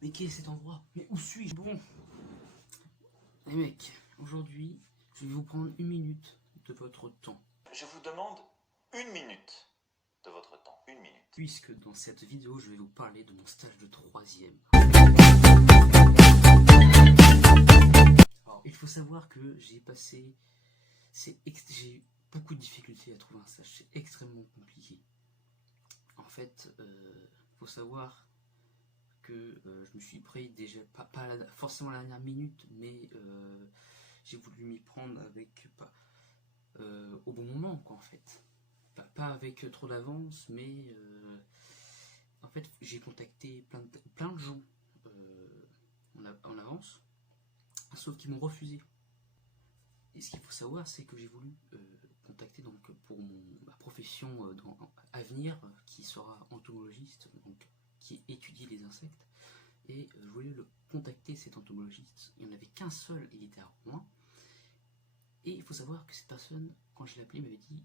Mais quel est cet endroit? Mais où suis-je? Bon, les mecs, aujourd'hui, je vais vous prendre une minute de votre temps. Je vous demande une minute de votre temps, une minute. Puisque dans cette vidéo, je vais vous parler de mon stage de 3e. Alors, il faut savoir que j'ai eu beaucoup de difficultés à trouver un stage, c'est extrêmement compliqué. En fait, faut savoir que je me suis pris déjà, pas forcément à la dernière minute, mais j'ai voulu m'y prendre avec au bon moment, quoi, en fait. Pas avec trop d'avance, mais en fait, j'ai contacté plein de gens en avance, sauf qu'ils m'ont refusé. Et ce qu'il faut savoir, c'est que j'ai voulu contacter donc pour ma profession à venir, qui sera entomologiste, donc qui étudie les insectes. Et je voulais contacter cet entomologiste. Il n'y en avait qu'un seul, il était à Rouen. Et il faut savoir que cette personne, quand je l'ai appelé, m'avait dit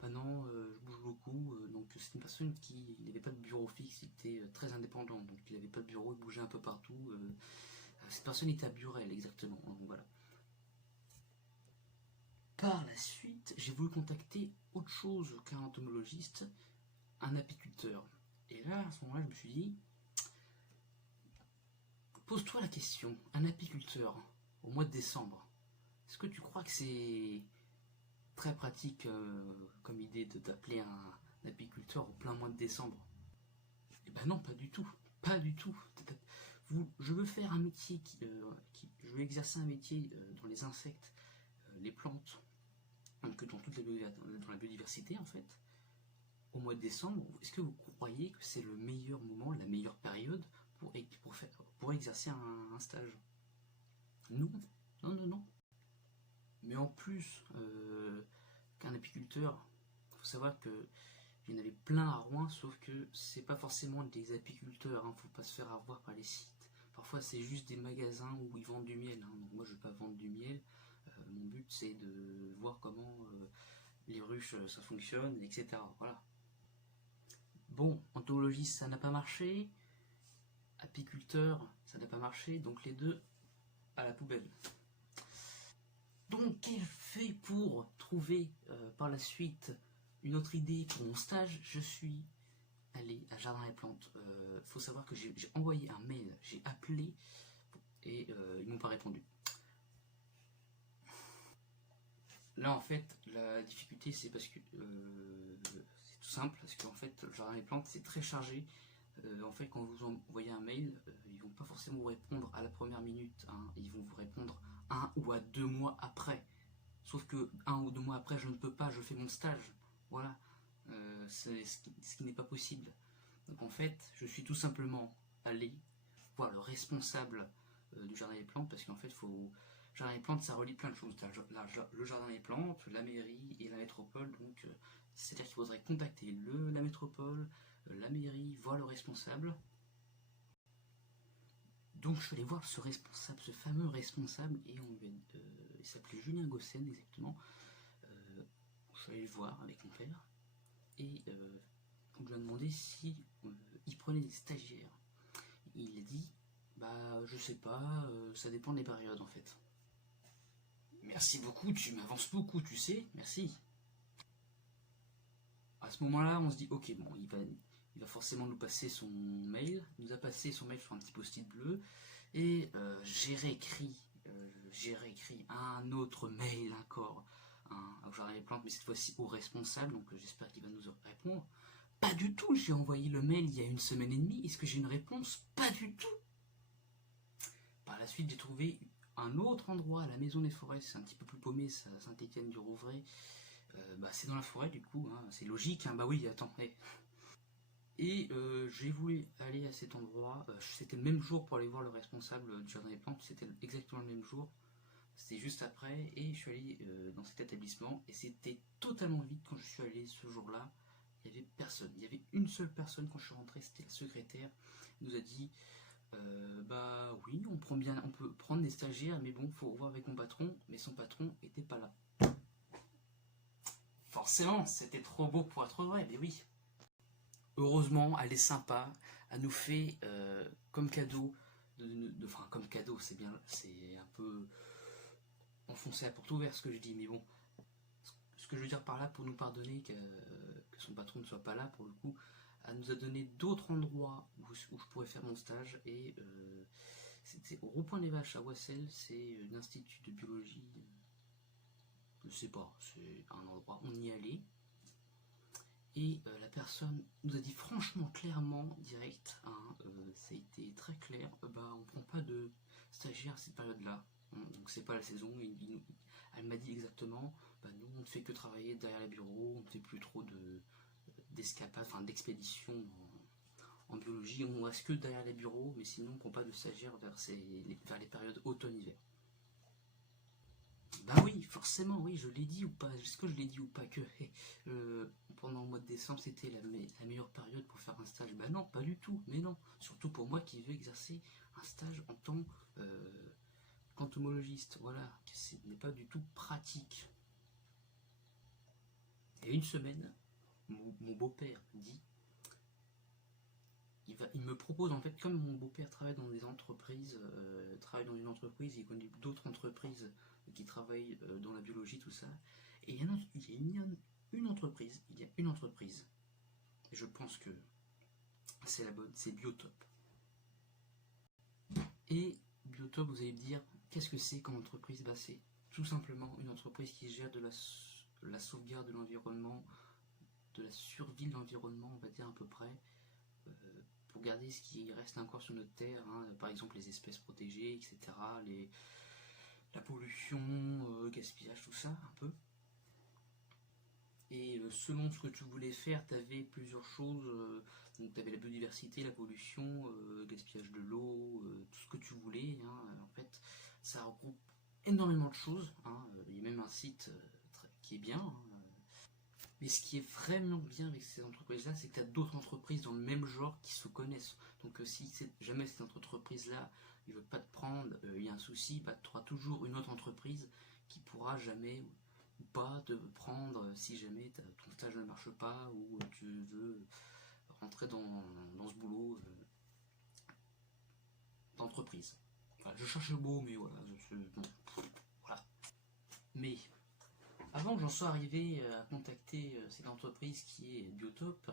bah non, je bouge beaucoup. Donc c'est une personne qui n'avait pas de bureau fixe, il était très indépendant. Donc il n'avait pas de bureau, il bougeait un peu partout. Cette personne était à Burel, exactement. Donc voilà. Par la suite, j'ai voulu contacter autre chose qu'un entomologiste, un apiculteur. Et là, à ce moment-là, je me suis dit, pose-toi la question, un apiculteur au mois de décembre, est-ce que tu crois que c'est très pratique comme idée d'appeler un apiculteur au plein mois de décembre? Eh ben non, pas du tout, pas du tout. Je veux faire un métier je veux exercer un métier dans les insectes, les plantes, donc dans la biodiversité en fait. Au mois de décembre, est-ce que vous croyez que c'est le meilleur moment, la meilleure période pour exercer un stage? Non, non, non, non. Mais en plus qu'un apiculteur, il faut savoir que il y en avait plein à Rouen, sauf que c'est pas forcément des apiculteurs, hein, faut pas se faire avoir par les sites. Parfois c'est juste des magasins où ils vendent du miel, hein. Donc moi je vais pas vendre du miel. Mon but c'est de voir comment les ruches ça fonctionne, etc. Voilà. Bon, entomologiste ça n'a pas marché, apiculteur ça n'a pas marché, donc les deux à la poubelle. Donc quel fait pour trouver par la suite une autre idée pour mon stage? Je suis allé à Jardin et Plantes. Faut savoir que j'ai envoyé un mail, j'ai appelé et ils m'ont pas répondu. Là en fait la difficulté c'est parce que c'est tout simple, parce qu'en fait le Jardin et Plantes c'est très chargé. En fait quand vous envoyez un mail, ils vont pas forcément vous répondre à la première minute, hein. Ils vont vous répondre 1 ou 2 mois après. Sauf que 1 ou 2 mois après, je ne peux pas, je fais mon stage. Voilà, c'est ce qui n'est pas possible. Donc en fait, je suis tout simplement allé voir le responsable du jardin des plantes, parce qu'en fait, jardin des plantes, ça relie plein de choses. Le jardin des plantes, la mairie et la métropole. Donc, c'est-à-dire qu'il faudrait contacter la métropole, la mairie, voir le responsable. Donc je suis allé voir ce responsable, ce fameux responsable, et il s'appelait Julien Gossen exactement. Je suis allé le voir avec mon père, et on lui a demandé si il prenait des stagiaires. Il a dit, bah je sais pas, ça dépend des périodes en fait. Merci beaucoup, tu m'avances beaucoup, tu sais, merci. À ce moment-là, on se dit, ok, bon, il va forcément nous passer son mail. Il nous a passé son mail sur un petit post-it bleu, et j'ai réécrit un autre mail encore, au jardin des plantes, mais cette fois-ci au responsable, donc j'espère qu'il va nous répondre. Pas du tout, j'ai envoyé le mail il y a 1 semaine et demie, est-ce que j'ai une réponse? Pas du tout. Par la suite, j'ai trouvé un autre endroit, à la Maison des Forêts, c'est un petit peu plus paumé, Saint-Étienne-du-Rouvray. C'est dans la forêt du coup, hein, c'est logique, hein, bah oui, attends. Et j'ai voulu aller à cet endroit, c'était le même jour pour aller voir le responsable du jardin des plantes, c'était exactement le même jour, c'était juste après, et je suis allé dans cet établissement, et c'était totalement vide quand je suis allé ce jour-là. Il n'y avait personne, il y avait une seule personne quand je suis rentré, c'était la secrétaire. Elle nous a dit bah oui, on peut prendre des stagiaires, mais bon, faut voir avec mon patron, mais son patron était pas là. Forcément, c'était trop beau pour être vrai, mais oui. heureusement, elle est sympa, elle nous fait comme cadeau, enfin comme cadeau, c'est bien, c'est un peu enfoncé à porte ouverte ce que je dis, mais bon, ce que je veux dire par là, pour nous pardonner que son patron ne soit pas là, pour le coup, elle nous a donné d'autres endroits où je pourrais faire mon stage, et c'était au Rond-Point-les-Vaches à Wassel, c'est un institut de biologie, je sais pas, c'est un endroit, on y allait, et la personne nous a dit franchement, clairement, direct, hein, ça a été très clair, bah on prend pas de stagiaire à cette période-là, hein, donc c'est pas la saison. Elle m'a dit exactement, bah nous on ne fait que travailler derrière les bureaux, on ne fait plus trop d'escapades, enfin d'expéditions en biologie, on reste que derrière les bureaux, mais sinon on ne prend pas de stagiaire vers les périodes automne-hiver. Bah oui, forcément, oui, je l'ai dit ou pas. Est-ce que je l'ai dit ou pas que pendant le mois de décembre c'était la meilleure période pour faire un stage? Bah non, pas du tout, mais non. Surtout pour moi qui veux exercer un stage en tant qu'entomologiste. Voilà, ce n'est pas du tout pratique. Il y a une semaine, mon beau-père dit, il me propose en fait, comme mon beau-père travaille dans des entreprises, travaille dans une entreprise, il connaît d'autres entreprises qui travaillent dans la biologie, tout ça. Et il y a une entreprise, je pense que c'est la bonne, c'est Biotope. Et Biotope, vous allez me dire, qu'est-ce que c'est comme entreprise? Bah, c'est tout simplement une entreprise qui gère de la sauvegarde de l'environnement, de la survie de l'environnement, on va dire à peu près, pour garder ce qui reste encore sur notre terre, hein, par exemple les espèces protégées, etc., la pollution, gaspillage, tout ça, un peu. Et selon ce que tu voulais faire, tu avais plusieurs choses. Donc tu avais la biodiversité, la pollution, gaspillage de l'eau, tout ce que tu voulais, hein. En fait, ça regroupe énormément de choses, hein. Il y a même un site qui est bien, hein. Mais ce qui est vraiment bien avec ces entreprises-là, c'est que tu as d'autres entreprises dans le même genre qui se connaissent. Donc si jamais cette entreprise-là ne veut pas te prendre, il y a un souci, bah, tu auras toujours une autre entreprise qui pourra jamais ou pas te prendre si jamais ton stage ne marche pas ou tu veux rentrer dans ce boulot d'entreprise. Enfin, je cherche le mot, mais voilà. Bon, voilà. Mais avant que j'en sois arrivé à contacter cette entreprise qui est Biotope,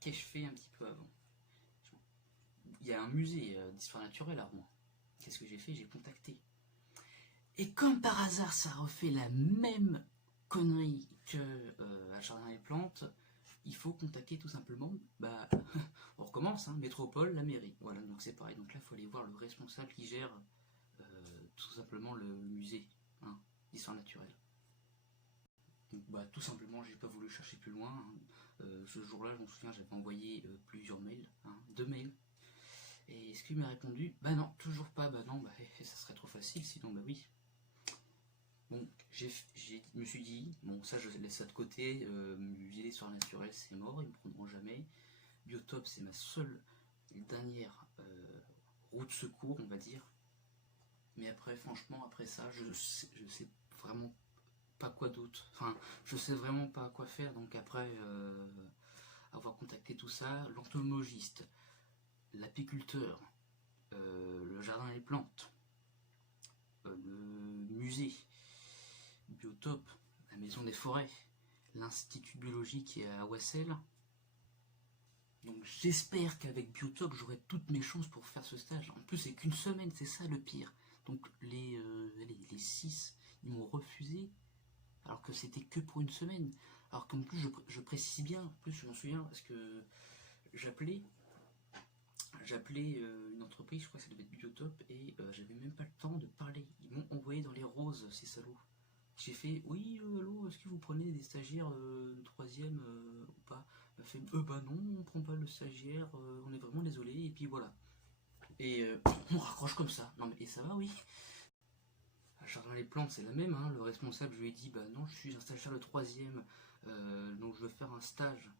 qu'ai-je fait un petit peu avant? Il y a un musée d'histoire naturelle à Rouen. Qu'est-ce que j'ai fait? J'ai contacté. Et comme par hasard, ça refait la même connerie que à Jardin des Plantes. Il faut contacter tout simplement, bah, on recommence, hein, métropole, la mairie. Voilà, donc c'est pareil. Donc là, il faut aller voir le responsable qui gère tout simplement le musée, hein, d'histoire naturelle. Donc, bah, tout simplement, j'ai pas voulu chercher plus loin, hein. Ce jour-là, je me souviens, j'avais envoyé plusieurs mails, hein, 2 mails. Et est-ce qu'il m'a répondu? Bah non, toujours pas. Bah non, bah ça serait trop facile, sinon bah oui. Donc je me suis dit, bon ça je laisse ça de côté, musée d'histoire naturelle c'est mort, ils me prendront jamais. Biotope c'est ma seule dernière roue de secours on va dire. Mais après franchement après ça je sais vraiment pas quoi d'autre. Enfin je sais vraiment pas quoi faire, donc après avoir contacté tout ça, l'entomologiste, l'apiculteur, le jardin des plantes, le musée, Biotope, la maison des forêts, l'institut biologique qui est à Wassel. Donc j'espère qu'avec Biotope j'aurai toutes mes chances pour faire ce stage. En plus c'est qu'une semaine, c'est ça le pire. Donc les 6, ils m'ont refusé alors que c'était que pour une semaine. Alors qu'en plus je précise bien, en plus je m'en souviens parce que j'appelais une entreprise, je crois que ça devait être Biotope, et j'avais même pas le temps de parler. Ils m'ont envoyé dans les roses, ces salauds. J'ai fait, oui, allô, est-ce que vous prenez des stagiaires de 3e ou pas? Il m'a fait, bah non, on prend pas le stagiaire, on est vraiment désolé, et puis voilà. Et on raccroche comme ça. Non mais et ça va, oui. À Jardin les Plantes, c'est la même, hein. Le responsable, je lui ai dit, bah non, je suis un stagiaire de 3e, donc je veux faire un stage.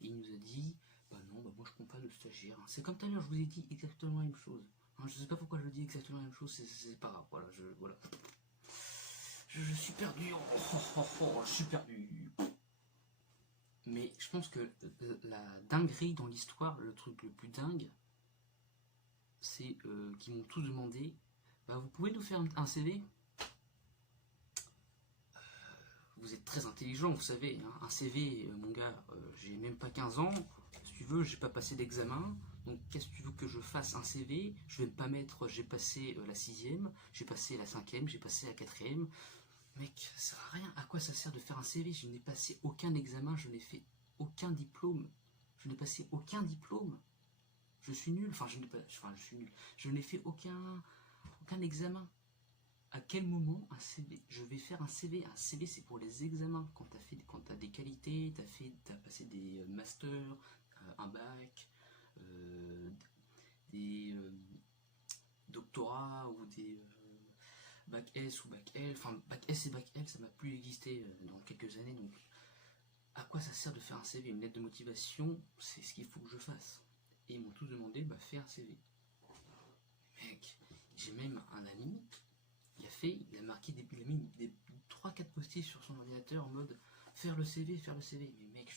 Il nous a dit, bah non, bah moi je prends pas de stagiaire. C'est comme tout à l'heure, je vous ai dit exactement la même chose. Hein, je sais pas pourquoi je dis exactement la même chose, c'est pas grave, voilà, je suis perdu, je suis perdu. Mais je pense que la dinguerie dans l'histoire, le truc le plus dingue, c'est qu'ils m'ont tous demandé, bah, vous pouvez nous faire un CV? Vous êtes très intelligent, vous savez, hein. Un CV, mon gars, j'ai même pas 15 ans, si tu veux, j'ai pas passé d'examen, donc qu'est-ce que tu veux que je fasse? Un CV, je vais pas mettre, j'ai passé la 6e, j'ai passé la 5e, j'ai passé la 4e. Mec, ça sert à rien, à quoi ça sert de faire un CV? Je n'ai passé aucun examen, je n'ai fait aucun diplôme, je n'ai passé aucun diplôme, je suis nul, enfin je suis nul, je n'ai fait aucun examen. À quel moment un CV? Je vais faire un CV. Un CV, c'est pour les examens. Quand t'as des qualités, t'as passé des masters, un bac, des doctorats ou des bac S ou bac L. Enfin, bac S et bac L, ça m'a plus existé dans quelques années. Donc, à quoi ça sert de faire un CV? Une lettre de motivation, c'est ce qu'il faut que je fasse. Et ils m'ont tous demandé, bah, fais un CV. Mec, j'ai même un ami. Il a marqué, il a mis des 3-4 post-it sur son ordinateur en mode faire le CV. Mais mec,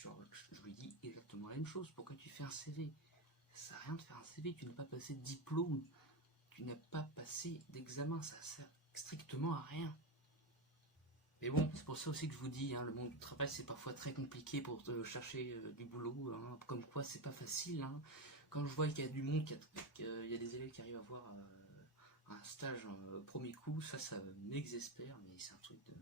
je lui dis exactement la même chose. Pourquoi tu fais un CV? Ça sert à rien de faire un CV, tu n'as pas passé de diplôme, tu n'as pas passé d'examen, ça sert strictement à rien. Mais bon, c'est pour ça aussi que je vous dis, hein, le monde du travail c'est parfois très compliqué pour chercher du boulot, hein, comme quoi c'est pas facile. Hein. Quand je vois qu'il y a du monde, qu'il y a des élèves qui arrivent à voir un stage premier coup, ça m'exaspère, mais c'est un truc de...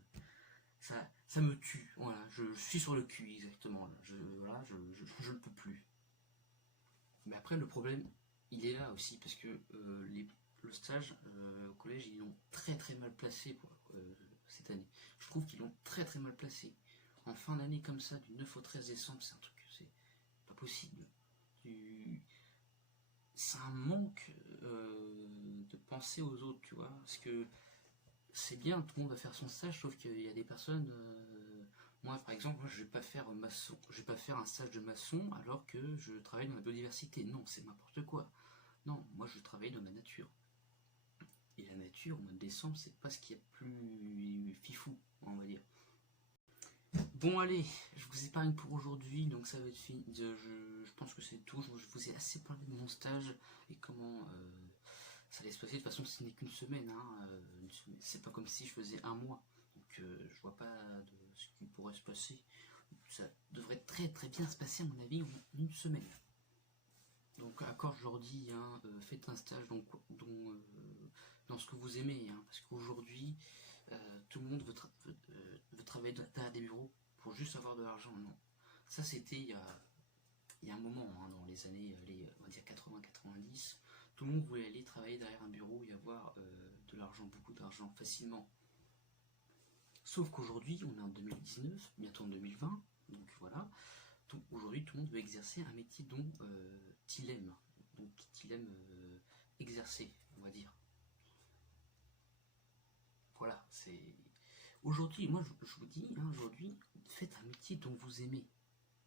Ça me tue, voilà, je suis sur le cul exactement, là. Je ne peux plus. Mais après le problème, il est là aussi, parce que le stage au collège, ils l'ont très très mal placé pour cette année. Je trouve qu'ils l'ont très très mal placé. En fin d'année comme ça, du 9 au 13 décembre, c'est un truc, c'est pas possible. C'est un manque de penser aux autres, tu vois, parce que c'est bien, tout le monde va faire son stage, sauf qu'il y a des personnes... moi, par exemple, je vais pas faire maçon, je vais pas faire un stage de maçon alors que je travaille dans la biodiversité. Non, c'est n'importe quoi. Non, moi je travaille dans la nature. Et la nature, au mois de décembre, c'est pas ce qu'il y a de plus fifou, on va dire. Bon allez, je vous épargne pour aujourd'hui, donc ça va être fini. Je pense que c'est tout. Je vous ai assez parlé de mon stage et comment ça allait se passer. De toute façon, ce n'est qu'une semaine. Hein, c'est pas comme si je faisais un mois. Donc je vois pas de ce qui pourrait se passer. Ça devrait très très bien se passer à mon avis en une semaine. Donc encore je leur dis, hein, faites un stage dans ce que vous aimez. Hein, parce qu'aujourd'hui, tout le monde veut travailler derrière des bureaux pour juste avoir de l'argent. Non. Ça c'était il y a un moment, hein, dans les années, on va dire 80-90, tout le monde voulait aller travailler derrière un bureau et avoir de l'argent, beaucoup d'argent, facilement. Sauf qu'aujourd'hui, on est en 2019, bientôt en 2020, donc voilà, aujourd'hui tout le monde veut exercer un métier dont il aime, donc qu'il aime exercer, on va dire. Voilà, c'est... Aujourd'hui, moi je vous dis, hein, aujourd'hui, faites un métier dont vous aimez.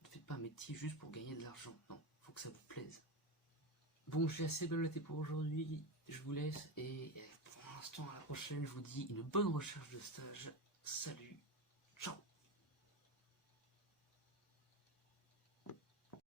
Ne faites pas un métier juste pour gagner de l'argent. Non, il faut que ça vous plaise. Bon, j'ai assez blablaté pour aujourd'hui. Je vous laisse et pour l'instant, à la prochaine, je vous dis une bonne recherche de stage. Salut, ciao.